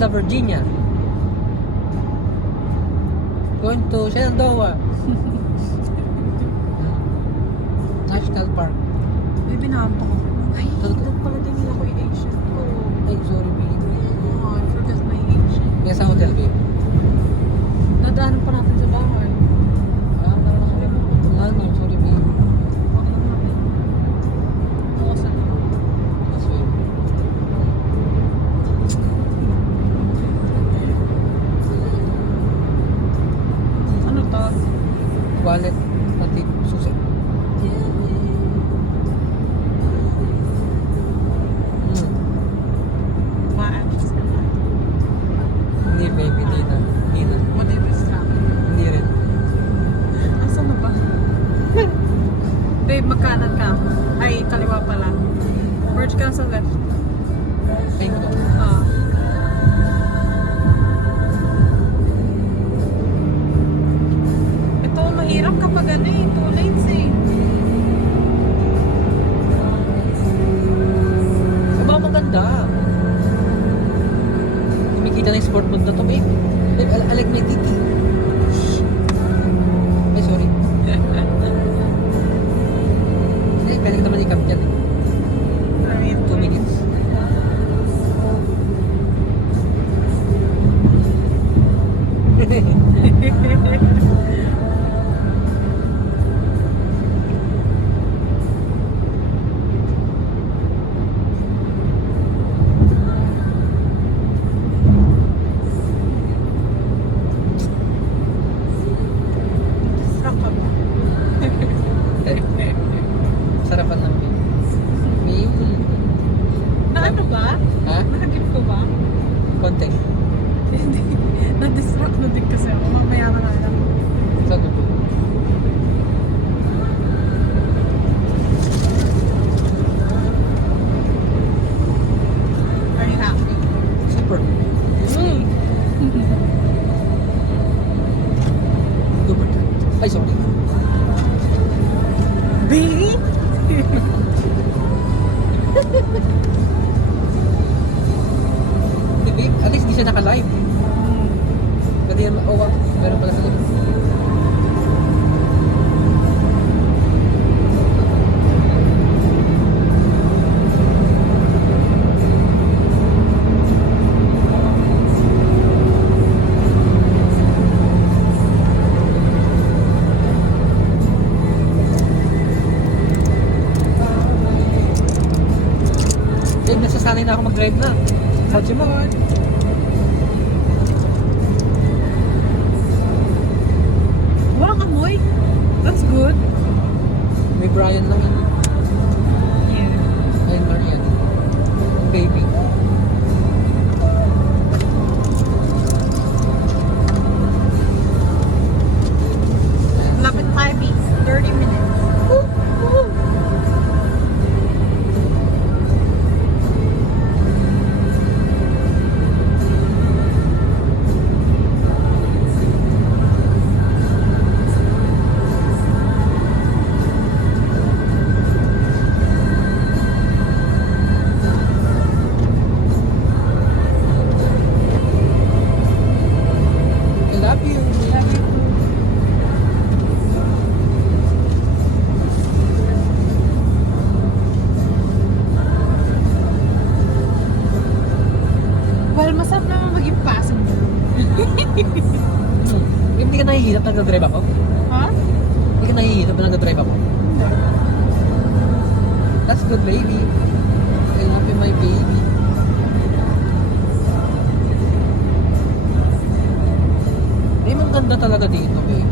Isla Virginia. Going to Shenandoah National Park. May binato ko. Ay, Talaga? doon pala din nila ko yung agent ko. Ay, sorry babe. Oh, I forgot my agent. Kaya sa hotel babe. Nadaanan pa natin sa bahay. Ah, no, sorry babe. Wag lang natin. Bukasan na. That's well. Ano to? Wallet, pati susi. Ma-access ka na. Hindi baby, hindi na. Hindi na. What if it's not? Hindi rin. Asan na ba? Babe, magkanan ka. Ay, kaliwa pala. Merge ka sa left. Ay, ito. Ah. Ito, mahirap kapag ano eh. Two lanes eh. Aba, maganda. Kumikita na yung sport mode na to, babe. Babe, I like my titi. Ay, sorry. Ay, pwede ka naman i-cap dyan eh. I mean, 2 minutes. Truck ka ba? Sarapan lang, babe. Babe. Na ano ba? Ha? Nakagip ko ba? Konti. Hindi. Na-distract na din kasi ako. Mamaya na nga lang. Saan na po? Are you happy? Super. Mm. Super. Ay, sorry. Babe? Hindi, babe. At least di siya naka-live. Pwede yan, oh, wow. Meron pala sa live. Babe, nasasanay na ako mag-drive na. How's your mom? Walang amoy. That's good. May Brian lang yun. Yeah. Ayun, Marian. Baby. Lapit 5 weeks. 30 minutes. I love you. Love you. Well, masarap naman maging passenger. Hindi ka nahihirap na nag-drive ako? Ha? Hindi ka nahihirap na nag-drive ako? That's good, baby. I love you, my baby. Ay, ang ganda talaga dito, babe.